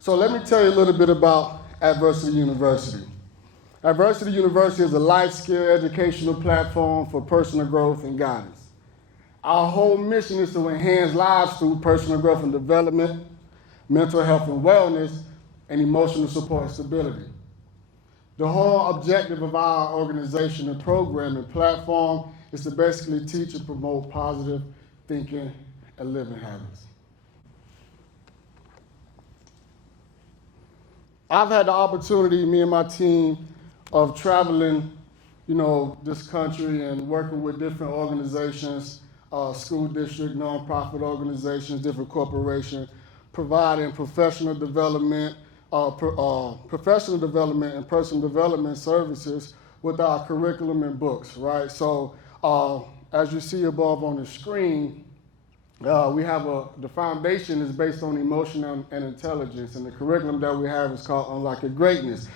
So let me tell you a little bit about Adversity University. Adversity University is a life skill educational platform for personal growth and guidance. Our whole mission is to enhance lives through personal growth and development, mental health and wellness, and emotional support and stability. The whole objective of our organization and program and platform is to basically teach and promote positive thinking and living habits. I've had the opportunity, me and my team, of traveling, this country and working with different organizations, school district, nonprofit organizations, different corporations, providing professional development and personal development services with our curriculum and books, right? So as you see above on the screen, we have the foundation is based on emotion and intelligence, and the curriculum that we have is called Unlocking Greatness.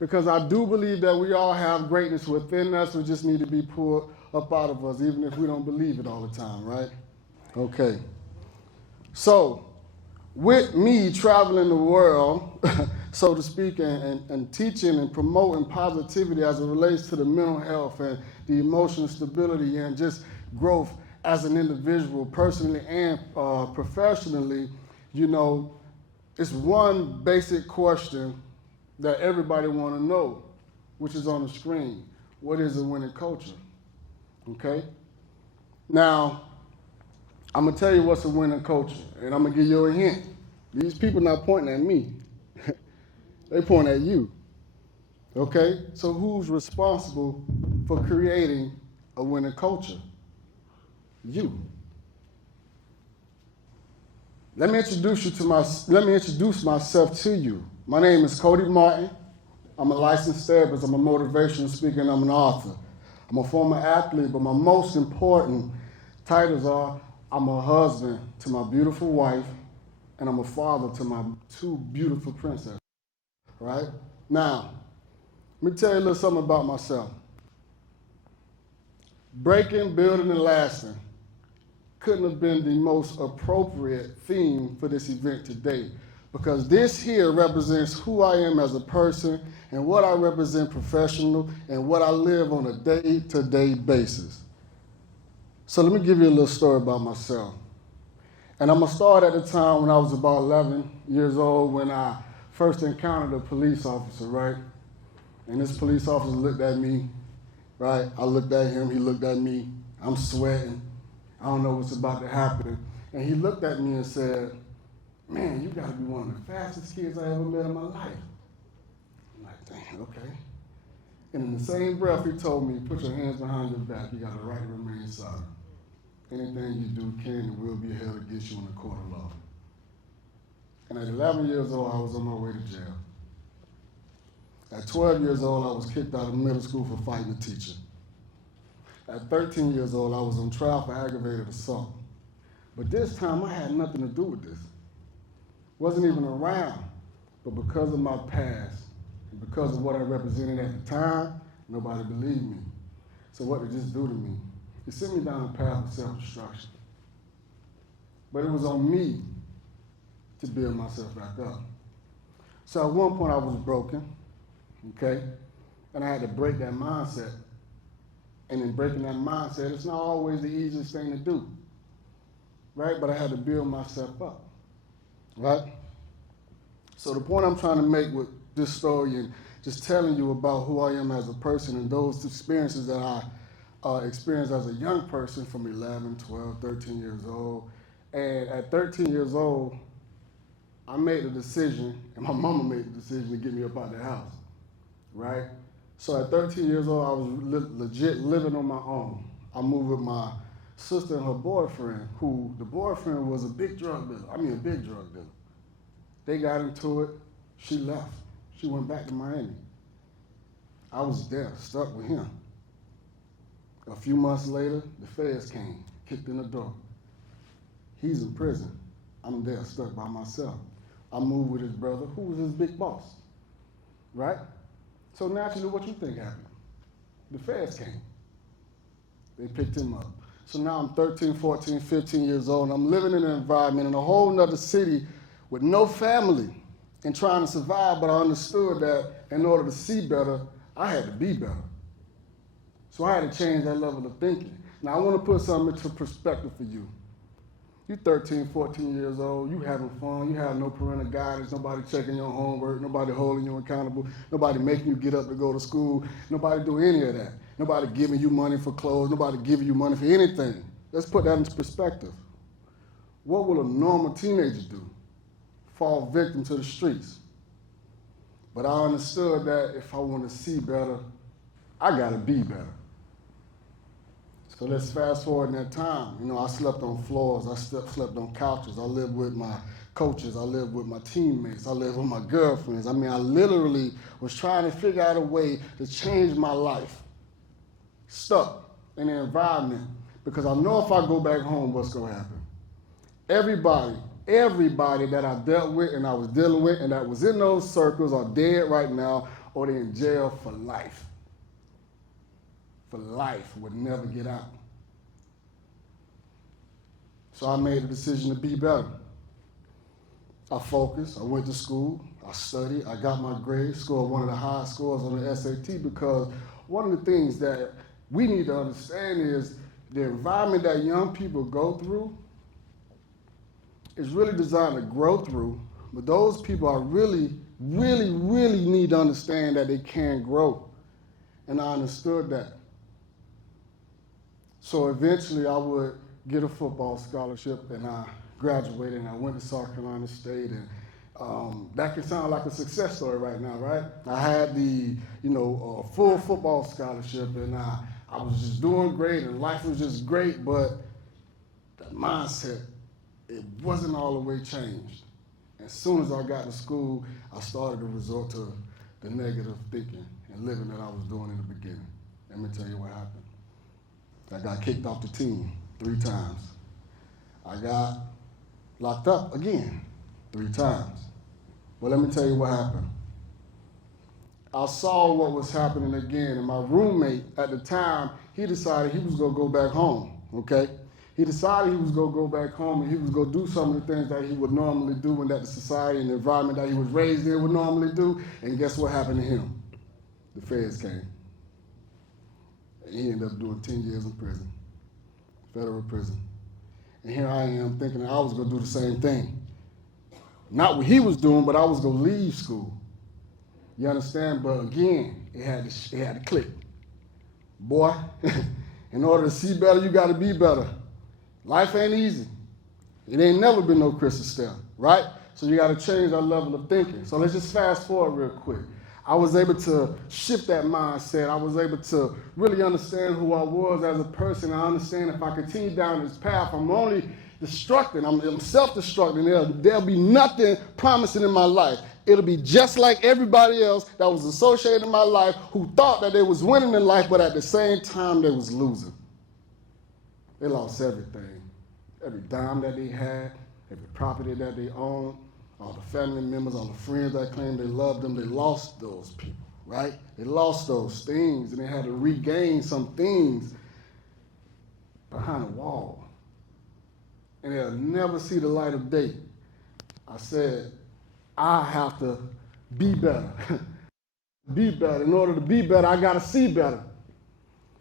Because I do believe that we all have greatness within us, we just need to be pulled up out of us, even if we don't believe it all the time, right? Okay. So, with me traveling the world, so to speak, and teaching and promoting positivity as it relates to the mental health and the emotional stability and just growth as an individual, personally and professionally, it's one basic question that everybody want to know, which is on the screen. What is a winning culture? Okay? Now, I'm going to tell you what's a winning culture, and I'm going to give you a hint. These people not pointing at me. They point at you. Okay? So who's responsible for creating a winning culture? You. Let me introduce myself to you. My name is Coty Martin. I'm a licensed therapist. I'm a motivational speaker, and I'm an author. I'm a former athlete, but my most important titles are I'm a husband to my beautiful wife, and I'm a father to my two beautiful princesses. Right? Now, let me tell you a little something about myself. Breaking, building, and lasting couldn't have been the most appropriate theme for this event today, because this here represents who I am as a person and what I represent professional and what I live on a day-to-day basis. So let me give you a little story about myself. And I'm going to start at the time when I was about 11 years old when I first encountered a police officer, right? And this police officer looked at me, right? I looked at him, he looked at me, I'm sweating. I don't know what's about to happen. And he looked at me and said, man, you gotta be one of the fastest kids I ever met in my life. I'm like, dang, okay. And in the same breath, he told me, put your hands behind your back. You got a right to remain silent. Anything you do can and will be held against you in the court of law. And at 11 years old, I was on my way to jail. At 12 years old, I was kicked out of middle school for fighting a teacher. At 13 years old, I was on trial for aggravated assault. But this time, I had nothing to do with this. Wasn't even around. But because of my past, and because of what I represented at the time, nobody believed me. So what did this do to me? It sent me down a path of self-destruction. But it was on me to build myself back up. So at one point, I was broken, okay? And I had to break that mindset. And in breaking that mindset, it's not always the easiest thing to do, right? But I had to build myself up, right? So the point I'm trying to make with this story and just telling you about who I am as a person and those experiences that I experienced as a young person from 11, 12, 13 years old. And at 13 years old, I made the decision, and my mama made the decision to get me up out of the house, right? So at 13 years old, I was legit living on my own. I moved with my sister and her boyfriend, who the boyfriend was a big drug dealer. They got into it, she left. She went back to Miami. I was there, stuck with him. A few months later, the feds came, kicked in the door. He's in prison. I'm there, stuck by myself. I moved with his brother, who was his big boss, right? So naturally, what you think happened? The feds came. They picked him up. So now I'm 13, 14, 15 years old, and I'm living in an environment in a whole nother city with no family, and trying to survive, but I understood that in order to see better, I had to be better. So I had to change that level of thinking. Now I want to put something into perspective for you. You're 13, 14 years old, you having fun, you have no parental guidance, nobody checking your homework, nobody holding you accountable, nobody making you get up to go to school, nobody do any of that. Nobody giving you money for clothes, nobody giving you money for anything. Let's put that into perspective. What will a normal teenager do? Fall victim to the streets. But I understood that if I want to see better, I gotta be better. So let's fast forward in that time. You know, I slept on floors, I slept on couches, I lived with my coaches, I lived with my teammates, I lived with my girlfriends. I mean, I literally was trying to figure out a way to change my life. Stuck in the environment, because I know if I go back home, what's gonna happen? Everybody that I dealt with and I was dealing with and that was in those circles are dead right now, or they're in jail for life. For life, would never get out. So I made a decision to be better. I focused, I went to school, I studied, I got my grades, scored one of the highest scores on the SAT, because one of the things that we need to understand is the environment that young people go through is really designed to grow through, but those people are really need to understand that they can grow. And I understood that. So eventually I would get a football scholarship, and I graduated and I went to South Carolina State, and that can sound like a success story right now, right? I had the, full football scholarship, and I was just doing great and life was just great, but the mindset, it wasn't all the way changed. As soon as I got to school, I started to resort to the negative thinking and living that I was doing in the beginning. Let me tell you what happened. I got kicked off the team 3 times. I got locked up again 3 times. But let me tell you what happened. I saw what was happening again, and my roommate at the time, he decided he was gonna go back home, okay? He decided he was gonna go back home and he was gonna do some of the things that he would normally do and that the society and the environment that he was raised in would normally do, and guess what happened to him? The feds came. And he ended up doing 10 years in prison, federal prison. And here I am thinking that I was gonna do the same thing. Not what he was doing, but I was gonna leave school. You understand? But again, it had to click. Boy, in order to see better, you gotta be better. Life ain't easy. It ain't never been no crystal step, right? So you gotta change our level of thinking. So let's just fast forward real quick. I was able to shift that mindset. I was able to really understand who I was as a person. I understand if I continue down this path, I'm only destructing. I'm self-destructing. There'll be nothing promising in my life. It'll be just like everybody else that was associated in my life who thought that they was winning in life, but at the same time they was losing. They lost everything. Every dime that they had, every property that they owned, all the family members, all the friends that claimed they loved them, they lost those people, right? They lost those things, and they had to regain some things behind a wall. And they'll never see the light of day. I said, I have to be better. Be better. In order to be better, I gotta see better.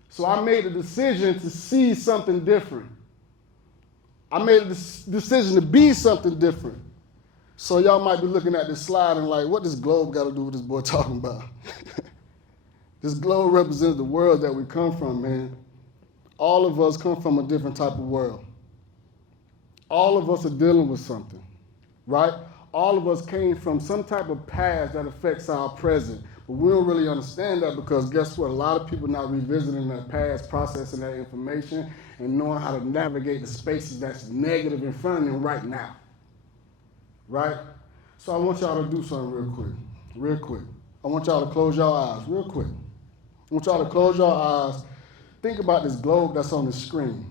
So I made a decision to see something different. I made a decision to be something different. So y'all might be looking at this slide and like, what does globe got to do with this boy talking about? This globe represents the world that we come from, man. All of us come from a different type of world. All of us are dealing with something, right? All of us came from some type of past that affects our present. But we don't really understand that, because guess what? A lot of people not revisiting that past, processing that information, and knowing how to navigate the spaces that's negative in front of them right now. Right? So I want y'all to do something real quick. I want y'all to close your eyes real quick. I want y'all to close your eyes. Think about this globe that's on the screen.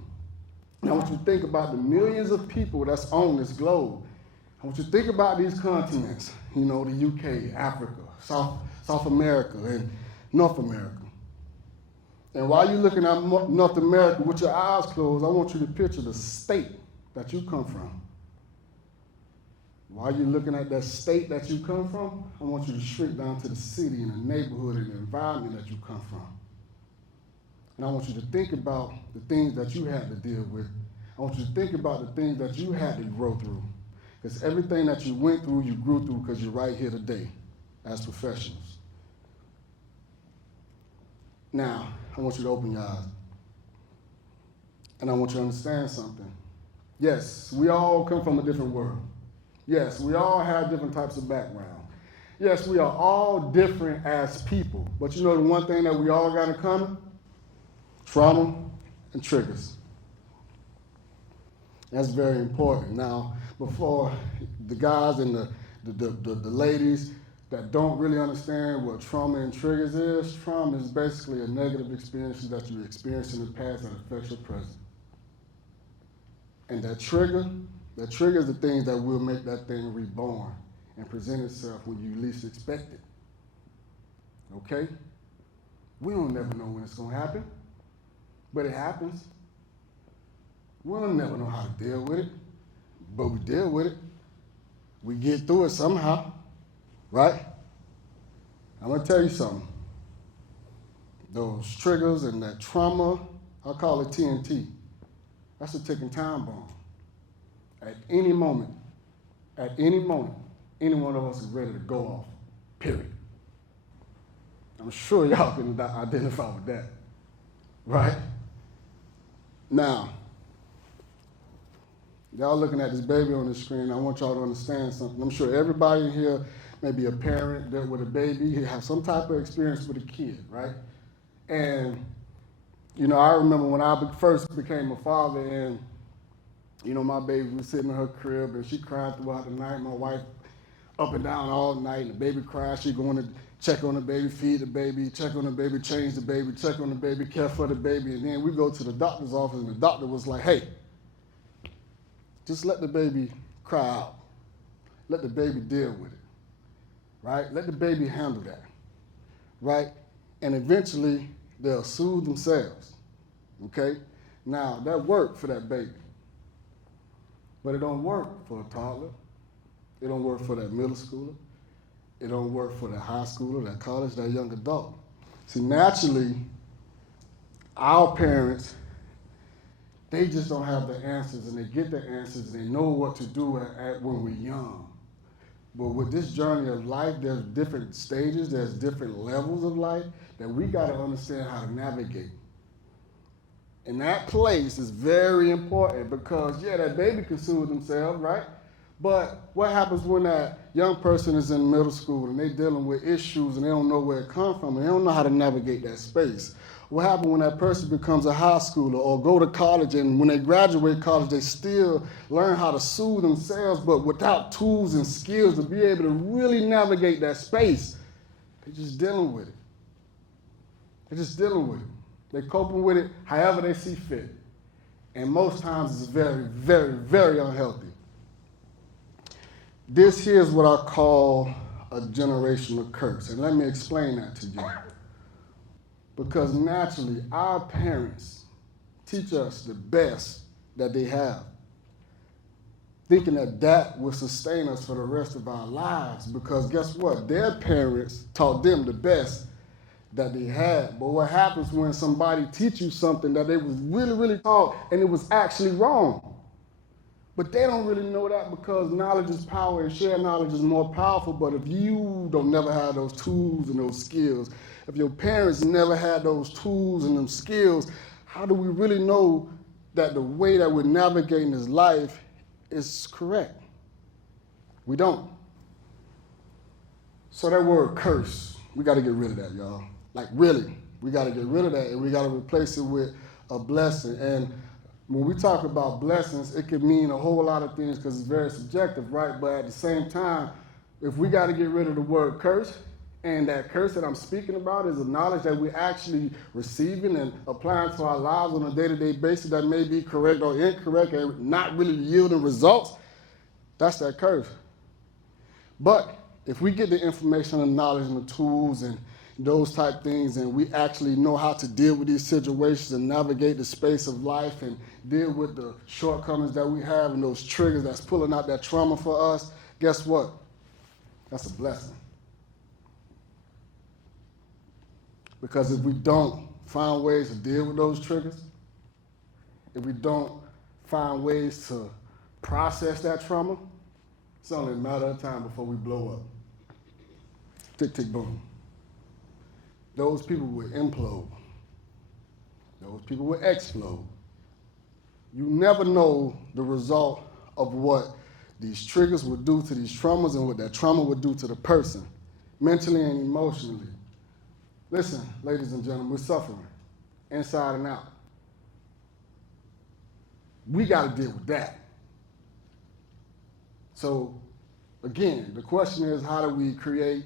And I want you to think about the millions of people that's on this globe. I want you to think about these continents, the UK, Africa, South America, and North America. And while you're looking at North America with your eyes closed, I want you to picture the state that you come from. While you're looking at that state that you come from, I want you to shrink down to the city and the neighborhood and the environment that you come from. And I want you to think about the things that you had to deal with. I want you to think about the things that you had to grow through. Because everything that you went through, you grew through because you're right here today as professionals. Now, I want you to open your eyes. And I want you to understand something. Yes, we all come from a different world. Yes, we all have different types of background. Yes, we are all different as people. But you know the one thing that we all got in common? Trauma and triggers. That's very important. Now, before the guys and the ladies that don't really understand what trauma and triggers is, trauma is basically a negative experience that you experienced in the past that affects your present. And that trigger is the things that will make that thing reborn and present itself when you least expect it. Okay? We don't never know when it's going to happen, but it happens. We don't never know how to deal with it, but we deal with it. We get through it somehow, right? I'm going to tell you something. Those triggers and that trauma, I call it TNT. That's a ticking time bomb. At any moment, any one of us is ready to go off, period. I'm sure y'all can identify with that, right? Now, y'all looking at this baby on the screen, I want y'all to understand something. I'm sure everybody in here may be a parent, dealt with a baby, you have some type of experience with a kid, right? And, you know, I remember when I first became a father and, you know, my baby was sitting in her crib and she cried throughout the night. My wife up and down all night and the baby cried. She going to check on the baby, feed the baby, check on the baby, change the baby, check on the baby, care for the baby. And then we go to the doctor's office and the doctor was like, hey, just let the baby cry out. Let the baby deal with it, right? Let the baby handle that, right? And eventually they'll soothe themselves, okay? Now, that worked for that baby, but it don't work for a toddler. It don't work for that middle schooler. It don't work for that high schooler, that college, that young adult. See, naturally, our parents, they just don't have the answers, and they get the answers, and they know what to do when we're young. But with this journey of life, there's different stages, there's different levels of life that we got to understand how to navigate. And that place is very important because, yeah, that baby can soothe themselves, right? But what happens when that young person is in middle school and they're dealing with issues and they don't know where it comes from and they don't know how to navigate that space? What happens when that person becomes a high schooler or go to college and when they graduate college, they still learn how to soothe themselves, but without tools and skills to be able to really navigate that space? They're just dealing with it. They're just dealing with it. They're coping with it however they see fit. And most times it's very, very, very unhealthy. This here is what I call a generational curse. And let me explain that to you. Because naturally, our parents teach us the best that they have, thinking that that will sustain us for the rest of our lives. Because guess what? Their parents taught them the best that they had. But what happens when somebody teach you something that they was really, really taught and it was actually wrong? But they don't really know that because knowledge is power and shared knowledge is more powerful. But if you don't never have those tools and those skills, if your parents never had those tools and them skills, how do we really know that the way that we're navigating this life is correct? We don't. So that word curse, we got to get rid of that, y'all. Like really, we got to get rid of that and we got to replace it with a blessing. And when we talk about blessings, it can mean a whole lot of things because it's very subjective, right? But at the same time, if we got to get rid of the word curse, and that curse that I'm speaking about is a knowledge that we're actually receiving and applying to our lives on a day-to-day basis that may be correct or incorrect and not really yielding results, that's that curse. But if we get the information and knowledge and the tools and those type things, and we actually know how to deal with these situations and navigate the space of life and deal with the shortcomings that we have and those triggers that's pulling out that trauma for us, Guess what? That's a blessing. Because if we don't find ways to deal with those triggers, if we don't find ways to process that trauma, it's only a matter of time before we blow up. Tick, tick, boom. Those people will implode. Those people will explode. You never know the result of what these triggers will do to these traumas and what that trauma will do to the person, mentally and emotionally. Listen, ladies and gentlemen, we're suffering inside and out. We got to deal with that. So, again, the question is, how do we create,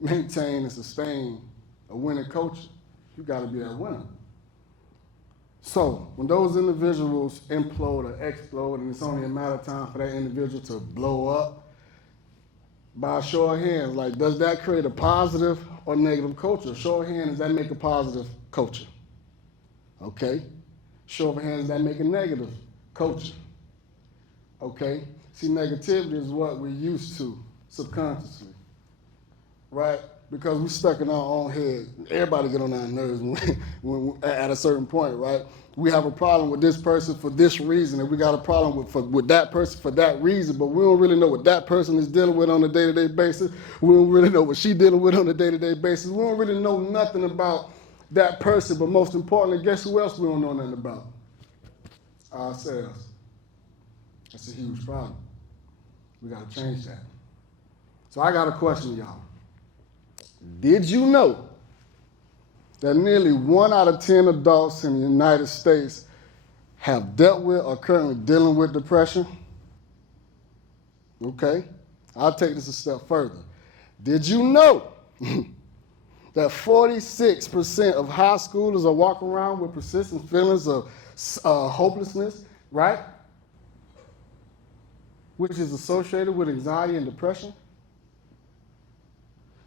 maintain, and sustain a winning culture? You got to be that winner. So, when those individuals implode or explode, and it's only a matter of time for that individual to blow up, by a show of hands, like, does that create a positive or negative culture? Show of hands, does that make a positive culture? Okay. Show of hands, does that make a negative culture? Okay. See, negativity is what we're used to subconsciously, right? Because we're stuck in our own head. Everybody get on our nerves when at a certain point, right? We have a problem with this person for this reason, and we got a problem with that person for that reason, but we don't really know what that person is dealing with on a day-to-day basis. We don't really know what she's dealing with on a day-to-day basis. We don't really know nothing about that person, but most importantly, guess who else we don't know nothing about? Ourselves. That's a huge problem. We got to change that. So I got a question, y'all. Did you know that nearly 1 out of 10 adults in the United States have dealt with or currently dealing with depression? Okay, I'll take this a step further. Did you know that 46% of high schoolers are walking around with persistent feelings of hopelessness, right? Which is associated with anxiety and depression?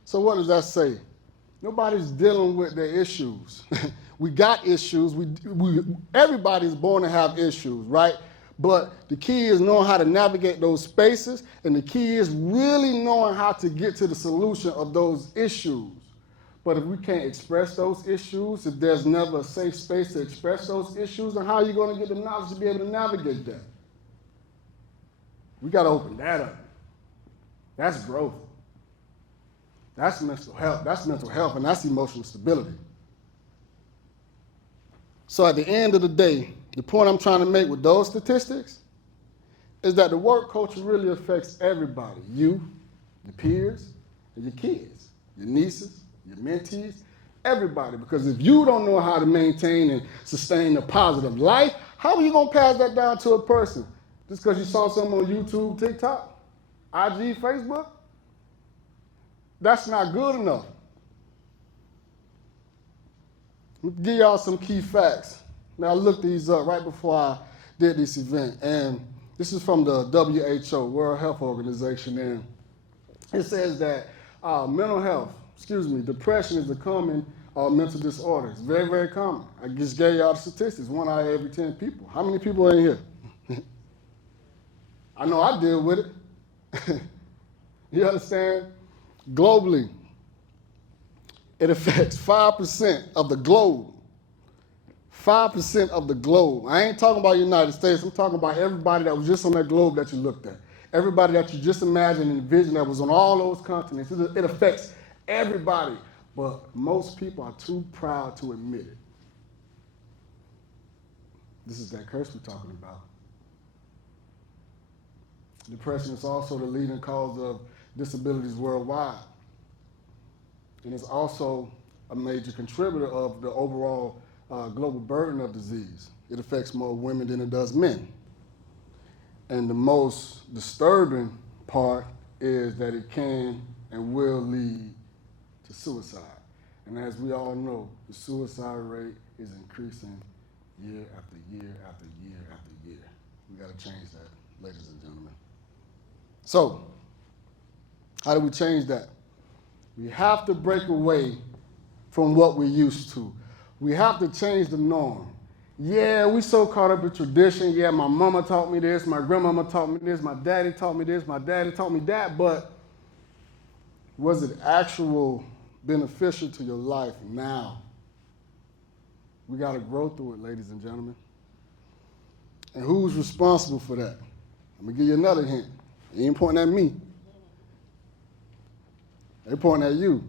So what does that say? Nobody's dealing with their issues. We got issues. Everybody's born to have issues, right? But the key is knowing how to navigate those spaces, and the key is really knowing how to get to the solution of those issues. But if we can't express those issues, if there's never a safe space to express those issues, then how are you going to get the knowledge to be able to navigate that? We got to open that up. That's growth. That's mental health, and that's emotional stability. So at the end of the day, the point I'm trying to make with those statistics is that the work culture really affects everybody. You, your peers, and your kids, your nieces, your mentees, everybody. Because if you don't know how to maintain and sustain a positive life, how are you going to pass that down to a person? Just because you saw something on YouTube, TikTok, IG, Facebook? That's not good enough. Let me give y'all some key facts. Now, I looked these up right before I did this event, and this is from the WHO, World Health Organization, and it says that depression is a common mental disorder. It's very, very common. I just gave y'all the statistics, 1 out of every 10 people. How many people are in here? I know I deal with it. You understand? Globally, it affects 5% of the globe. 5% of the globe. I ain't talking about the United States. I'm talking about everybody that was just on that globe that you looked at. Everybody that you just imagined and envisioned that was on all those continents. It affects everybody. But most people are too proud to admit it. This is that curse we're talking about. Depression is also the leading cause of disabilities worldwide. And it's also a major contributor of the overall global burden of disease. It affects more women than it does men. And the most disturbing part is that it can and will lead to suicide. And as we all know, the suicide rate is increasing year after year after year after year. We got to change that, ladies and gentlemen. So, how do we change that? We have to break away from what we're used to. We have to change the norm. Yeah, we so caught up in tradition. Yeah, my mama taught me this, my grandmama taught me this, my daddy taught me this, my daddy taught me that, but was it actual beneficial to your life now? We got to grow through it, ladies and gentlemen. And who's responsible for that? Let me give you another hint. He ain't pointing at me. They pointing at you.